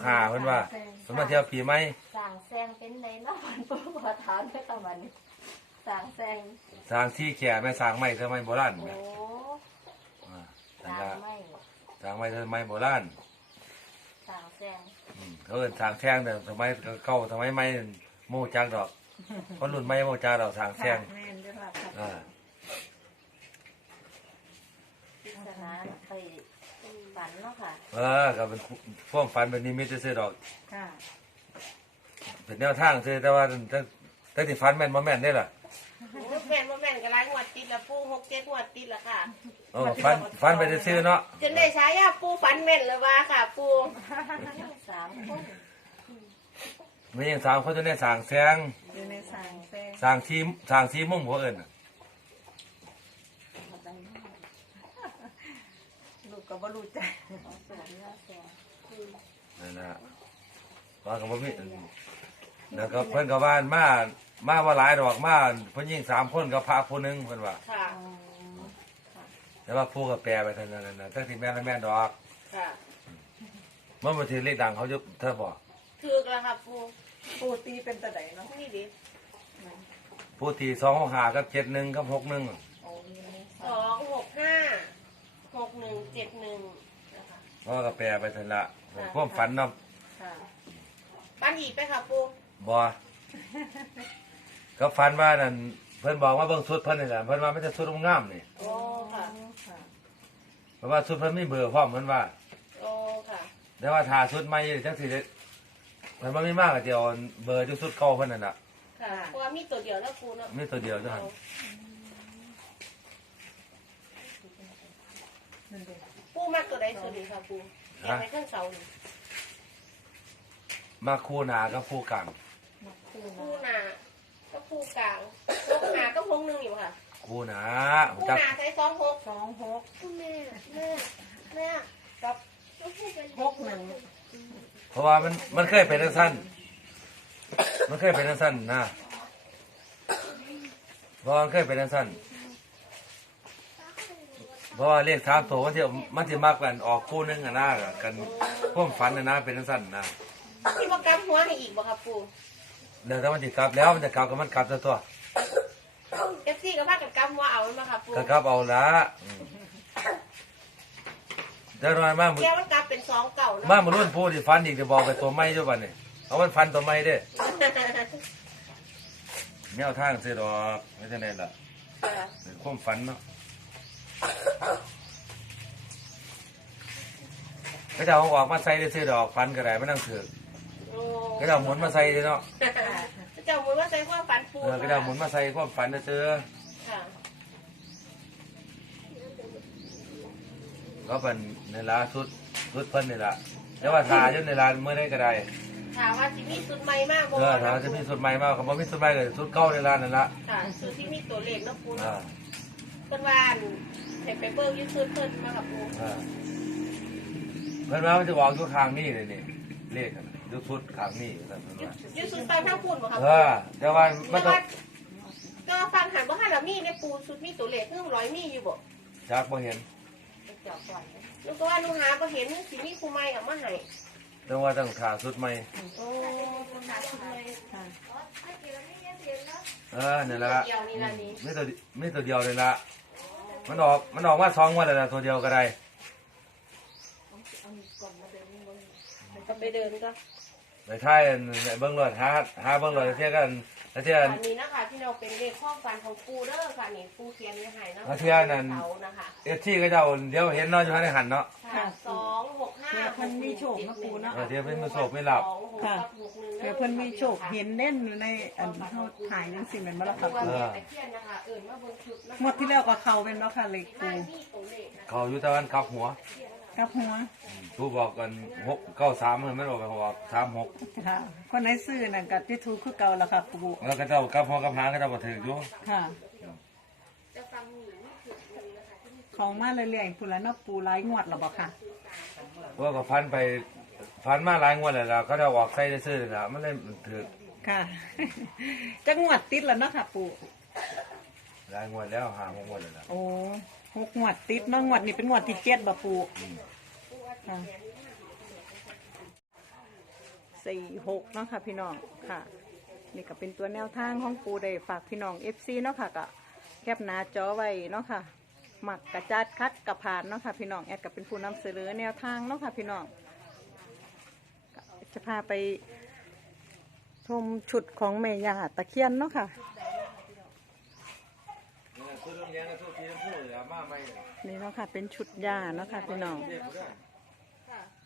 หาเพิ่นว่าเพิ่นมาเที่ยวปีใหม่สั่งแซงเป็นในนอนปูขอถามด้วยค่ะวันนี้สั่งแซงสร้างที่แก่แม่สร้างไม้สมัยโบราณโอ้แม่อ่านั่นสั่ก็งไม่สร้างไม้สมัยโบราณสั่งแซงอืมเขาเอิ้นสร้างแซงแต่สมัยเก่าสมัยใหม่โมจักดอกคนรุ่นใหม่โมจักดอกสร้างแซงแม่นเด้อค่ะอ่า พิจารณาไป ฝันเนาะค่ะ เออก็เป็นความฝันเป็นนิมิตซื่อๆดอก ค่ะ เป็นแนวทางซื่อแต่ว่าแต่แต่ที่ฝันแม่นบ่แม่นได้ล่ะแม่นว่าแม่นก็หลายงวดติดละปูหกเจ็ดงวดติดละค่ะ เออฝันฝันไปซื่อๆเนาะจนได้ฉายาปูฝันแม่นเลยว่าค่ะ ปูสามคนมีอย่างสามคนจะได้สร้างแซงอยู่ในสางแซงสร้างทีมสร้างทีมมุ่งบ่เอิ้นน่ะ ลู กก็บ่รู้ใจขอสวนเนื้อแซงนั่นน่ะว่าก็บ่มีแล้วก็เพิ่นก็ว่ามามาว่าหลายดอกมาเพิ่นยิงสามคนกับพระผู้หนึงเพิ่นว่าค่ะแต่ว่าผู้ก็แปลไปเท่านั้นน่ะทั้งที่แม่นและแม่นดอกค่ะเมื่อมาถึงเลขดังเขาจะเธอบอกถูกแล้วค่ะปูปูตีเป็นตะไดเนาะนี่ดิผู้ที่สองหากับเจ็ดหนึ่งกับหกหนึ่ง โอ้มีอันนี้ สองหกห้า หกหนึ่งเจ็ดหนึ่งนะคะเพราะก็แปลไปเท่านั้นละความฝันเนาะค่ะปันอีกไปค่ะปูบ่ก็ฝันว่านั่นเพิ่นบอกว่าเบิ่งสุดเพิ่นนี่แหละเพิ่นว่าไม่ใช่สุดงามนี่โอ้ค่ะค่ะเพราะว่าสุดเพิ่นมีเบอร์พร้อมเพิ่นว่า โอ้ค่ะแต่ว่าถ้าสุดใหม่จังสิได้เพิ่นว่ามีมากก็จะเอาเบอร์ที่สุดเก่าเพิ่นนั่นน่ะ ค่ะเพราะว่ามีตัวเดียวแล้วปูเนาะมีตัวเดียวเท่านั้นนั่นเด้ ปูมากตัวใดตัวหนึ่งค่ะปูแกะไปเครื่องเสาหนึ่งมาคู่หนากับคู่กลางนักปูปูนะหนาก็ปูกลางหกหนาก็หกหนึ่งอยู่ค่ะคู่หนาปูจักหนาใช้สองหกสองหก แม่แม่แม่กับหกหนึ่ง เพราะว่ามันมันเคยเป็นจังซั่นมันเคยเป็นจังซั่นนะเพราะว่ามันเคยเป็นจังซั่น เพราะว่าเลขสามตัวมันที่มันที่มากกันออกคู่หนึงอะนะกันพวกฝันอะนะเป็นสั้นๆนะที่ประกันหัวให้อีกบ่ครับปูเดี๋ยวถ้ามันจะกลับแล้วมันจะกลับก็มันกลับซะตัวเอฟซีกับพากันกำหัวเอาไหมครับปูก็กลับเอาละอืมเดี๋ยวหน่อยมาแกมันกลับเป็นสองเก่าแล้วมามารุ่นพูดที่ฟันอีกจะบอกไปตัวไม่ด้วยบัดนี่เอามันฟันตัวไม่เด้แนวทางซื้อดอกไม่ใช่ไหนล่ะเป็นความฝันเนาะ ก็จะเอาออกมาใส่ได้ซื้อดอกฟันก็ได้ไม่ต้องถือโอ้ก็จะเอาหมุนมาใส่เลยเนาะเจ้ามือว่าใส่ความฝันปูเออก็จะเอาหมุนมาใส่ความฝันเด้อค่ะก็เป็นในร้านชุดชุดเพิ่นนี่ละแต่ว่าทาอยู่ในร้านเมื่อได้ก็ได้ถามว่าที่มีสุดใหม่มากบ่เออถ้าจะมีชุดใหม่มากเขาบอกมีชุดใหม่ก็ชุดเก่าในร้านนั่นละค่ะสุดที่มีตัวเลขเนาะปูอ่าเนาะเพิ่นว่า อันให้ไปเบิ่งอยูทูบเพิ่นมาครับปูอ่าเพิ่นว่ามันจะวางอยู่ข้างนี่เลยนี่เลขอะอยู่ชุดข้างนี่ว่าซั่นเพิ่นว่าอยูทูบฟังทั้งปูนบ่ครับเออแต่ว่ามันแต่ต้องว่าก็ฟังหันบ่ฮั่นละมีในปูสุดมีตัวเลขเพิ่งร้อยมีอยู่บ่จักบ่เห็นเจ้าก่อนนะลูกก็ว่าลูกหาบ่เห็นสิมีครูใหม่เอามาให้แต่ว่าต้องขาชุดใหม่โอ้หาสุดใหม่ค่ะเออนี่ละเดียวนี่ละนี่ไม่ตัวไม่ตัวเดียวเลยละ มันออกมันออกว่าสองวันแล้วล่ะตัวเดียวก็ได้ก็ไปเดินก็ไปท้ายอันเบิ่งรถหาหาเบิ่งรถเที่ยกันแล้วเที่ย อักันนนี้นะคะที่เราเป็นเลขข้อฟันของปูเด้อค่ะนี่ปูเขียนไว้ให้เนาะเอาเที่ยนั่นเสานะคะเอฟซีก็จะเอาเดี๋ยวเห็นเนาะอยู่ในหันเนาะ ค่ะสองหกห้าเพื่อเพิ่นมีโชคนะปูเนาะ เออเดี๋ยวเพิ่นมีโชคมีลาภค่ะ เพื่อเพิ่นมีโชคเห็นเน่นอยู่ในอันเฮาถ่ายนั่นสิแม่นบ่ล่ะค่ะตัวปูแม่ตะเคียนนะคะเอิ่นมาเบิ่งชุดนะคะงวดที่แล้วก็เข้าเป็นบ่ค่ะเลขปูได้มีตัวเลขนะเขาอยู่ตะวันกลับหัว กับหัวผู้บอกกันหกเก้าสามมันบอกไปบอกสามหกค่ะคนไหนซื้อนั่นก็ที่ถูกคือเก่าล่ะค่ะปูแล้วก็เจ้ากลับหัวกลับหางก็เจ้าบ่ถืออยู่ค่ะจะฟังหนูนี่คือเลยนะคะที่มีของมาเรื่อยๆพุ่นละเนาะปูหลายงวดแล้วบ่ค่ะเพราะว่าก็พันไปพันมาหลายงวดแล้วล่ะเขาจะออกใส่ได้ซื้อๆล่ะมันเลยถือค่ะจักงวดติดแล้วเนาะค่ะปูหลายงวดแล้วหาหกงวดแล้วล่ะโอ้ หกงวดติดเนาะงวดนี้เป็นงวดที่เจ็ดบ่ปูค่ะสี่หกเนาะค่ะพี่น้องค่ะ นี่ก็เป็นตัวแนวทางของปูได้ฝากพี่น้องเอฟซีเนาะค่ะก็แคปหน้าจอไว้เนาะค่ะหมักกระจัดคัดกระพานเนาะค่ะพี่น้องแอดก็เป็นผู้นำเสนอแนวทางเนาะค่ะพี่น้องก็จะพาไปชมชุดของแม่ยาตะเคียนเนาะค่ะ นี่ชุดโรงเรียนก็ชุดสีชมพูเลยมาใหม่เนี่ยนี่เนาะค่ะ เป็นชุดยาเนาะค่ะพี่น้อง เรียกบ่ได้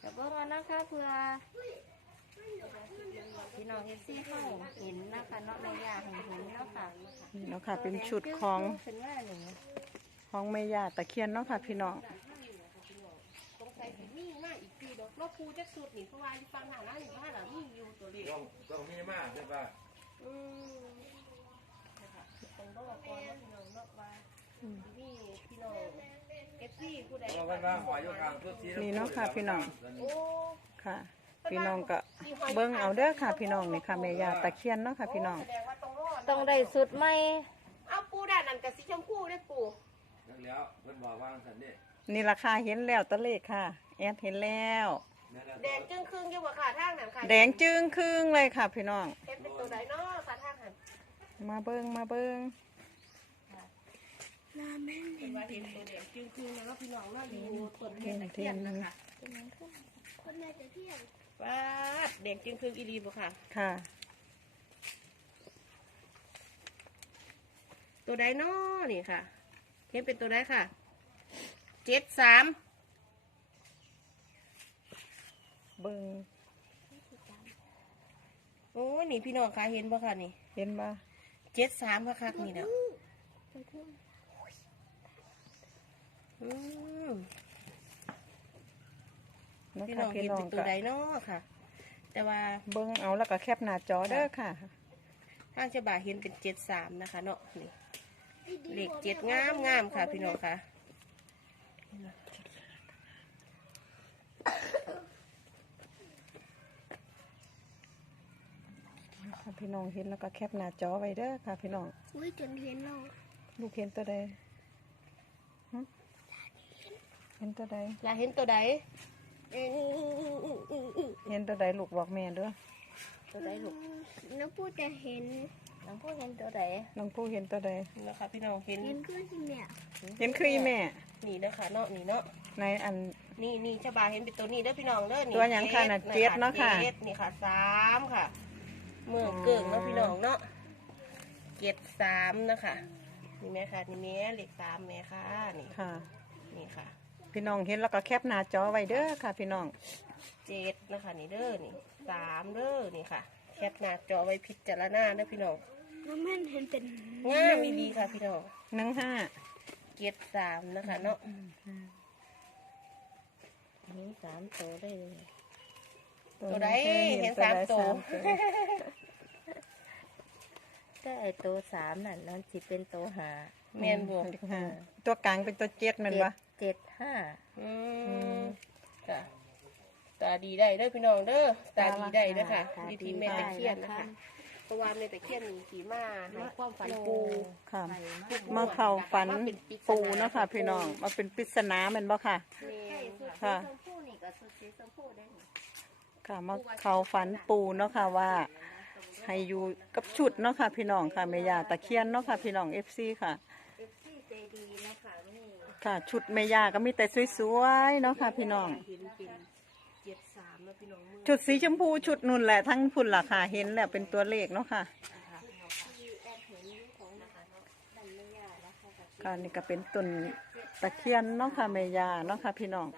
แต่เบิ่งเอานะคะเพื่อพี่น้องเอฟซีเข้าเห็นนะคะเนาะในยาเห็นเห็นเนาะค่ะนี่เนาะค่ะ เป็นชุดของเป็นว่าหนึ่งของแม่ยาตะเคียนเนาะค่ะพี่น้อง สงสัยสิมีมากอีกทีดอกรถปูจักสุดนี่เพราะว่าอยู่ฟังหน้าร้านอยู่บ้านหลังมีอยู่ตัวเล็กต้องต้องมีมากใช่ป่ะอืมนะคะเป็นต้องบอกก่อน มีพี่น้องเอฟซีผู้ใดเพราะว่าเพิ่นว่าหอยอยู่กลางชุดสีชมพูนี่เนาะค่ะพี่น้อง โอ้ค่ะ พี่น้องก็เบิ้งเอาเด้อค่ะ พี่น้องนี่ค่ะแม่ยาตะเคียนเนาะค่ะ พี่น้อง แสดงว่าต้องรอดต้องได้สุดไหมเอาปูด้านนั้นกับสีชมพูได้ปูนั่นแล้วเพิ่นบอกว่าสันนี่นี่ราคาเห็นแล้วตะเลขค่ะ แอดเห็นแล้ว นั่นแหละแดงจึงครึ่งอยู่บ่ค่ะทางนั้นค่ะแดงจึงครึ่งเลยค่ะ พี่น้อง เห็นเป็นตัวใดเนาะค่ะทางนั้นมาเบิ้งมาเบิ้ง เป็นว่าเห็นตัวแดงจึงครึ่งแล้วพี่น้องเนาะอยู่ต้นเทียนตะเคียนนะคะคนน่าจะเที่ยงว้าดแดงจึงครึ่งอีรีบ่ค่ะ ค่ะ ตัวใดเนาะนี่ค่ะ เห็นเป็นตัวใดค่ะเจ็ดสามเบิ้งโอ้ยนี่พี่น้องค่ะเห็นบ่ค่ะนี่ เห็นบ่เจ็ดสามค่ะค่ะนี่เนาะ อืมเนาะพี่ค่ะน้องพี่เห็นน้อเป็งนตัก็วใดเนาะค่ะ แต่ว่าเบิ้งเอาแล้วก็แคปหน้าจอเด้อค่ะทางฉบาเห็นเป็นเจ็ดสามนะคะ เนาะนี่เลขเจ็ดงามงามค่ะพี่น้องค่ะ ค่ะพี่น้องเห็นแล้วก็แคปหน้าจอไว้เด้อค่ะ พี่น้องอุ้ยจนเห็นเราลูกเห็นตัวใดฮะเห็นตัวใดอยากเห็นตัวใดเห็นตัวใดลูกบอกแม่เด้อตัวใดลูกน้องพูดจะเห็นน้องพูดเห็นตัวไหนน้องผู้เห็นตัวใดนะคะพี่น้องเห็นเห็นคือที่เนี่ยเห็นคืออีแม่นี่นะคะเนาะนี่เนาะในอันนี่นี่ฉบาเห็นเป็นตัวนี้เด้อพี่น้องเด้อนี่ตัวหยังค่ะน่ะเจ็ดเนาะค่ะจ็ดนี่ค่ะสามค่ะเมื่อเกิงเนาะพี่น้องเนาะเจ็ดสามนะคะนี่แม่ค่ะนี่แม่เลขสามแม่ค่ะนี่ค่ะ นี่ค่ะ พี่น้องเห็นแล้วก็แคปหน้าจอไว้เด้อค่ะ พี่น้องเจ็ดนะคะนี่เด้อนี่สามเด้อนี่ค่ะ แคปหน้าจอไว้พิจารณาเด้อพี่น้องน้องแม่นเห็นเป็นงามมีดีค่ะพี่น้องหนึ่งห้าเจ็ดสามนะคะเนาะนี้สามตัวได้เลยตัวใดเห็นสามตัวถ้าไอตัวสามนั่นนั่นสิเป็นตัวหาแมนบวกห้าตัวกลางเป็นตัวเจ็ดแมันวะ เจ็ดห้าอืมค่ะ ตาดีได้เด้อพี่น้องเด้อตาดีได้นะคะดีทีแม่ตะเคียนนะคะเพราะว่าแม่ตะเคียนมีขี่มาให้ความฝันปูค่ะไปมากมาเข้าฝันปูเนาะค่ะพี่น้องมาเป็นปริศนาแมันบ่ค่ะใช่สุดสีค่ะชมพูนี่กับสุดสีชมพูได้นี่ค่ะมาเข้าฝันปูเนาะค่ะว่าให้อยู่กับชุดเนาะค่ะพี่น้องค่ะแม่ยาตะเคียนเนาะค่ะพี่น้องเอฟซีค่ะเอฟซีใจดีนะคะนี่ ค่ะ ชุดแม่ยาก็มีแต่สวยๆเนาะค่ะ พี่น้อง เห็นเป็นเจ็ดสามแล้วพี่น้องมือชุดสีชมพูชุดนุ่นแหละทั้งพุ่นล่ะค่ะเห็นแล้วเป็นตัวเลขเนาะค่ะ ที่แอดเห็นของนะคะเนาะดันไม่ยากนะคะกับค่ะนี่ก็เป็นต้นตะเคียนเนาะค่ะแม่ยาเนาะค่ะ พี่น้อง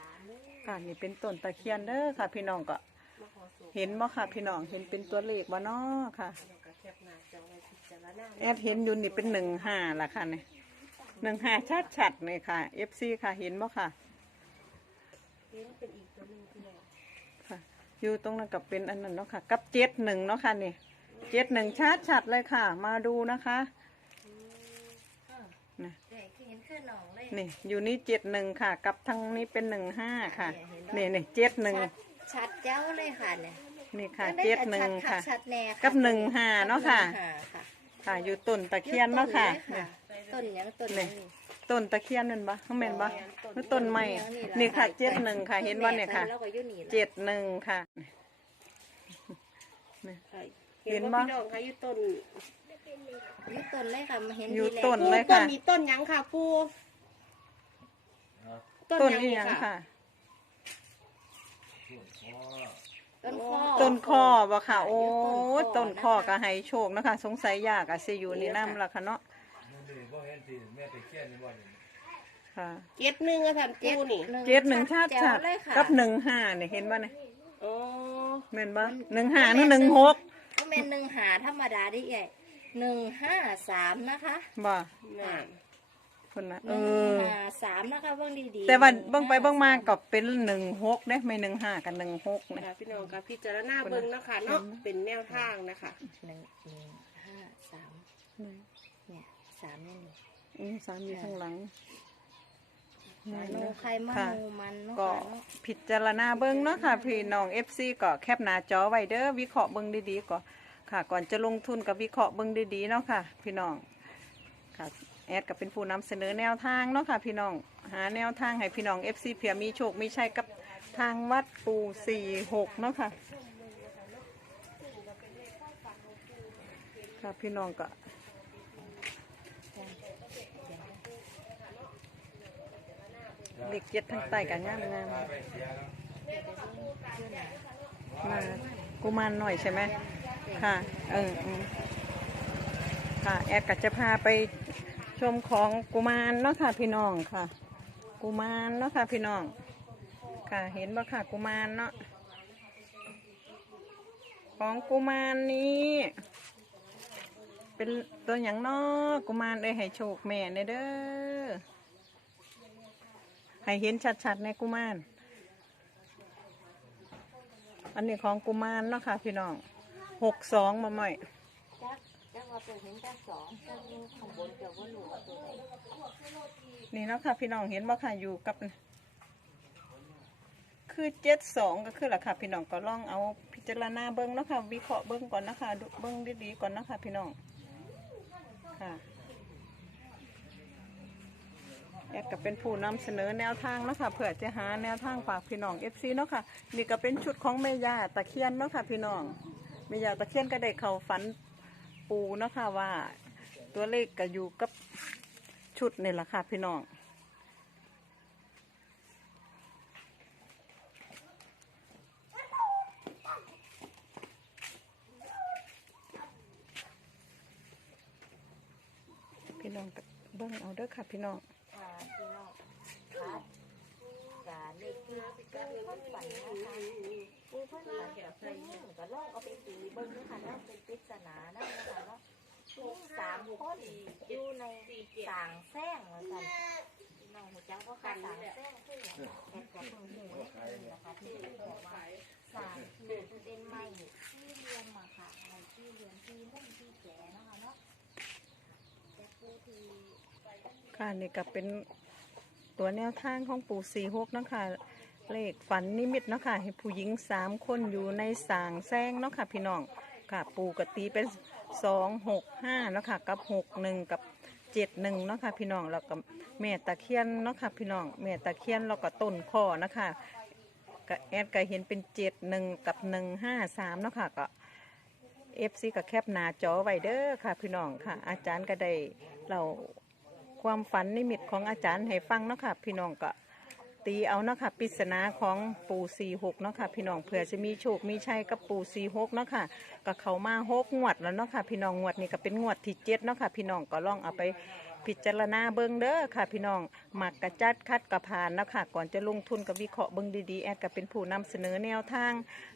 ค่ะนี่เป็นต้นตะเคียนเด้อค่ะ พี่น้องก็เห็นบ่ค่ะ พี่น้องเห็นเป็นตัวเลขบ่เนาะค่ะก็แคปหน้าจอไว้พิจารณาแอดเห็นอยู่นี่เป็นหนึ่งห้าล่ะค่ะเนี่ย หนึ่งห้าชัดชัดๆเลยค่ะเอฟซีค่ะเห็นบ่ค่ะเห็นเป็นอีกตัวหนึงพี่น้องค่ะ อยู่ตรงนั้นกับเป็นอันนั้นเนาะค่ะ กับเจ็ดหนึ่งเนาะค่ะนี่เจ็ดหนึ่งชัดชัดๆเลยค่ะ มาดูนะคะนะ เด็กเห็นคือหนองเลย นี่อยู่นี่เจ็ดหนึ่งค่ะ กับทางนี้เป็นหนึ่งห้าค่ะนี่นี่เจ็ดหนึ่งชัดเจ้าเลยค่ะเนี่ยนี่ค่ะเจ็ดหนึ่งค่ะ ชัดแน่กับหนึ่งห้าเนาะค่ะหนึ่งห้าค่ะค่ะอยู่ต้นตะเคียนเนาะค่ะ ต้นหยังต้นหนี่ยังนี่ ต้นตะเคียนนั่นปะเขาเม็นปะหรือต้นไม้นี่ค่ะเจ็ดหนึ่งค่ะ เห็นว่าเนี่ยค่ะแล้วก็อยู่นี่ล่ะเจ็ดหนึ่งค่ะนี่ค่ะเห็เห็นนบ่ว่าพี่น้องค่ะอยู่ต้นอยู่ต้นเลยค่ะมาเห็นอยู่ทีแรกต้นปูเลยต้นค่ะนี้ต้นหยังค่ะปูต้นหยังนี้นี่ยังค่ะค่ะ ต้นข้อ ต้นคอบ่ค่ะ โอ้อยู่ต้นคอนะะก็ให้โชคนะคะสงสัยยากอะสิอยู่ในน้ำละค่ะเนาะ นี่บ่เห็นสิแม่ตะเคียนนี่บ่นี่ค่ะเจ็ดหนึ่งอะท่านปูนี่เจ็ดหนึ่งชาติแจ๋วชาติเลยค่ะกับหนึ่งห้าเนี่ยเห็นป่ะเนี่ยโอ้เห็นป่ะหนึ่งห้าหรือหนึ่งหกก็เป็นหนึ่งหาธรรมดาได้ใหญ่หนึ่งห้าสามนะคะบ่น่ะคนนะหเอนึ่งอห้าสามนะคะเบิ่งดีๆแต่ว่าหนึ่เบิ่งไปเบิ่งมาห้ก็เป็นหนึ่งหกเนี่ยไม่หนึ่งห้ากับหนึ่งหกเนี่ยค่ะพี่น้องค่ะพิจารณาเบิ่งนะคะเนาะเป็นแนวทางนะคะหนึ่งหนึ่งห้าสามเนี่ย สามนี่อืมสามอยู่ข้างหลังมาโนใครมาค่ะโนมันเนาะก็ค่ะเนาะ พิจารณาเบิ่งเนาะค่ะพี่น้องเอฟซีก็แคปหน้าจอไว้เด้อวิเคราะห์เบิ่งดีๆก่อนค่ะ ก่อนจะลงทุนกับวิเคราะห์เบิ่งดีๆเนาะค่ะ พี่น้องค่ะแอดก็เป็นผู้นำเสนอแนวทางเนาะค่ะ พี่น้องหาแนวทางให้พี่น้องเอฟซีเผื่อมีโชคมีชัยกับทางวัดปูสี่หกเนาะค่ะ ค่ะพี่น้องก็ เด็กเจ็ดทั้งใต้กันงามงามมากุมารหน่อยใช่ไหมค่ะเออค่ะแอดก็จะพาไปชมของกุมารเนาะค่ะพี่น้องค่ะ กุมารเนาะค่ะพี่น้อง ค่ะเห็นบ่ค่ะกุมารเนาะของกุมารนี้ เป็นตัวอย่างเนาะกุมารได้ให้โชคแม่เนยเด้อ ให้เห็นชัดๆในกุมารอันนี้ของกุมารเนาะค่ะพี่น้องหกสองมาใหม่จักจักว่าเป็นเห็นจักสองจักอยู่ข้างบนเกี่ยวว่าหลวงตัวไหนนี่เนาะค่ะพี่น้องเห็นบ่ค่ะอยู่กับ คือเจ็ดสองก็คือละค่ะ พี่น้องก็ลองเอาพิจารณาเบิ้งเนาะค่ะวิเคราะห์เบิ้งก่อนนะคะดูเบิ้งดีๆก่อนเนาะค่ะพี่น้องค่ะ แอดก็เป็นผู้นำเสนอแนวทางเนาะค่ะเพื่อจะหาแนวทางฝากพี่น้องเอฟซีเนาะค่ะนี่ก็เป็นชุดของเมย่าตะเคียนเนาะค่ะพี่น้องเมย่าตะเคียนก็ได้เขาฝันปูเนาะค่ะว่า ตัวเลขก็อยู่กับชุดนี่แหละค่ะพี่น้องพี่น้องก็เบิ้งเอาเด้อค่ะพี่น้อง อ่าพี่น้องครับกาเลขที่ก็เพิ่นฝันนะคะผู้เพิ่ นฝันกับเพิ่นก็ลองเอาไปตีเบิ่งนะคะเนาะเป็นปริศนานะนะคะเนาะสามคนอยู่ในสางแซงว่าซั่นพี่น้องหูจักว่าค่ะสางแซงคือหยังแอบกับเพิ่งหูนี่นะคะที่เพิ่นบอกว่าสางคือเป็นไม้ที่เรียงมาค่ะไม้ที่เรียงที่มุ่งที่แก่นะคะเนาะแค่ะนี่ก็เป็นตัวแนวทางของปู่สี่หกนะคะ เลขฝันนิมิตเนาะค่ะให้ผู้หญิงสามคนอยู่ในสางแซงเนาะค่ะพี่น้องค่ะปู่กตีเป็นสองหกห้าเนาะค่ะกับหกหนึ่งกับเจ็ดหนึ่งเนาะค่ะพี่น้องแล้วก็แม่ตะเคียนเนาะค่ะพี่น้องแม่ตะเคียนแล้วก็ต้นข้อนะคะก็แอดก็เห็นเป็นเจ็ดหนึ่งกับหนึ่งห้าสามเนาะค่ะก็เอฟซีกับแคปหนาจอไว้เด้อค่ะพี่น้องค่ะ อาจารย์ก็ได้เราความฝันนิมิตของอาจารย์ให้ฟังเนาะค่ะพี่น้องก็ ตีเอาเนาะค่ะปริศนาของปู่สี่หกเนาะค่ะพี่น้องเผื่อจะมีโชคมีชัยกับปู่สี่หกเนาะค่ะก็เขามาหกงวดแล้วเนาะค่ะพี่น้องงวดนี้ก็เป็นงวดที่เจ็ดเนาะค่ะพี่น้องก็ลองเอาไปพิจารณาเบิ้งเด้อค่ะพี่น้องหมักกระจัดคัดกระพานเนาะค่ะก่อนจะลงทุนกับวิเคราะห์เบิ้งดีๆแอดก็เป็นผู้นำเสนอแนวทาง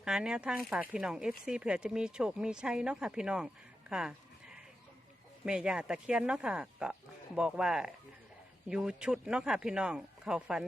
หาแนวทางฝากพี่น้องเอฟซีเผื่อจะมีโชคมีชัยเนาะค่ะพี่น้องค่ะเมยาตะเคียนเนาะค่ะก็บอกว่าอยู่ชุดเนาะค่ะพี่น้องเขาฝัน